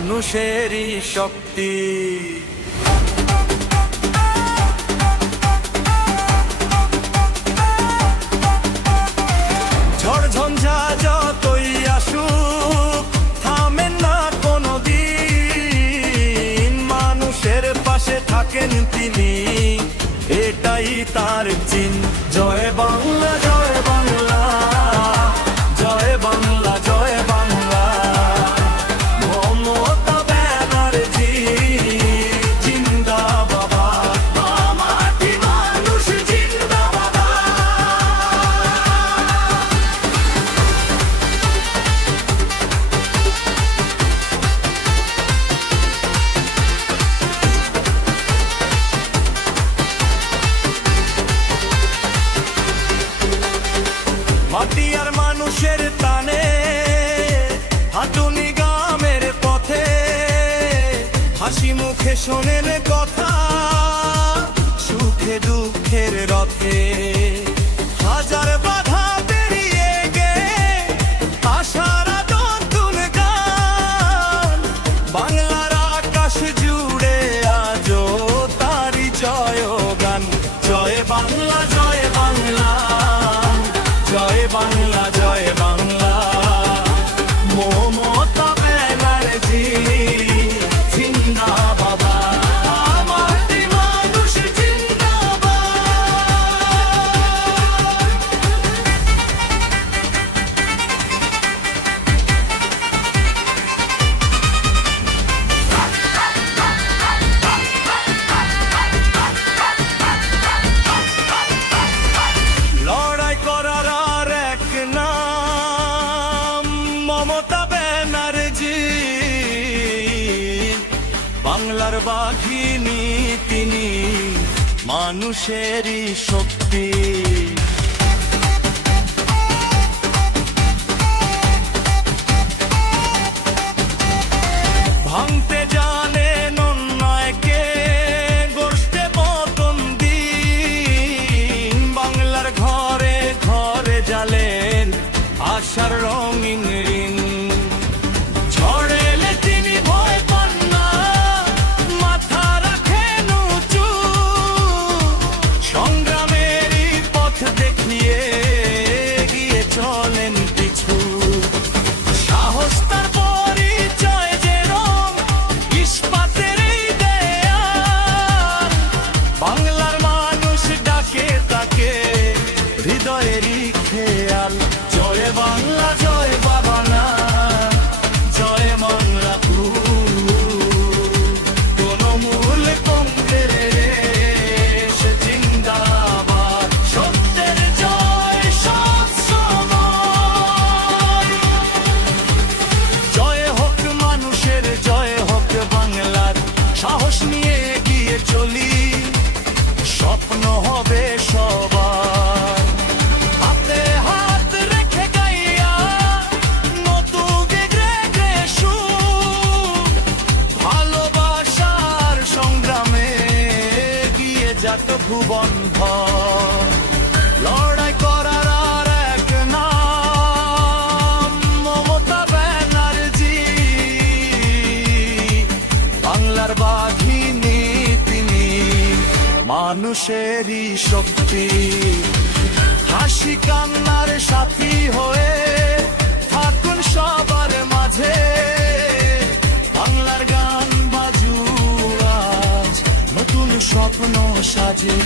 মানুষেরই শক্তি। ঝড় ঝঞ্ঝা যতই আসুক থামেন না কোনোদিন, মানুষের পাশে থাকেন তিনি, এটাই তার চিন। জয় বাংলা জয় বাংলা, জয় বাংলা জয় বাংলা, মমতা ব্যানার্জি জিন্দাবাদ, মাটি মানুষ জিন্দাবাদ। মাটি আর মানুষের টানে হাঁটুনি গ্রামের পথে, হাসি মুখে শোনেন কথা সুখে দুঃখের রথে। হাজার বাধা পেরিয়ে গে আশার নতুন গান, বাংলার আকাশ জুড়ে আজও তারি জয়গান। জয় বাংলা জয় বাংলা, জয় বাংলা জয় বাংলা, মমতা ব্যানার্জি জিন্দাবাদ, মাটি মানুষ জিন্দাবাদ। লড়াই করার আর এক নাম মমতা ব্যানার্জি, বাংলার বাঘিনী তিনি, মানুষেরই শক্তি। ভাঙতে জানেন অন্যায়কে, গড়তে পতন দিন, বাংলার ঘরে ঘরে জ্বালেন আশার রঙিন ঋণ। ঝড় এলে তিনি ভয় পান না, মাথা রাখেন উঁচু, সংগ্রামেরই পথ দেখিয়ে গিয়ে চলেন পিছু। সাহস তার পরিচয় যে রং ইস্পাতের এই দেয়াল, বাংলার মানুষ ডাকে তাকে হৃদয়েরই খেয়াল। জয় বাংলা জয় বাংলা, জয় বাংলা তৃণমূল কংগ্রেস জিন্দাবাদ, সত্যের জয় সবসময়। জয় হোক মানুষের, জয় হোক বাংলার, সাহস নিয়ে এগিয়ে চলি, স্বপ্ন হবে সবার। হাতে হাত রেখে গাইয়া নতুন গেয়ে সুর, ভালোবাসার সংগ্রামে গিয়ে যাত ভুবন ভর। লড়াই করার আর এক নাম মমতা ব্যানার্জি, বাংলার বাঘিনী তিনি, মানুষেরই শক্তি। হাসি কান্নার সাথী হয়ে থাকুন সবার মাঝে, বাংলার গান বাজু আজ নতুন স্বপ্ন সাজে।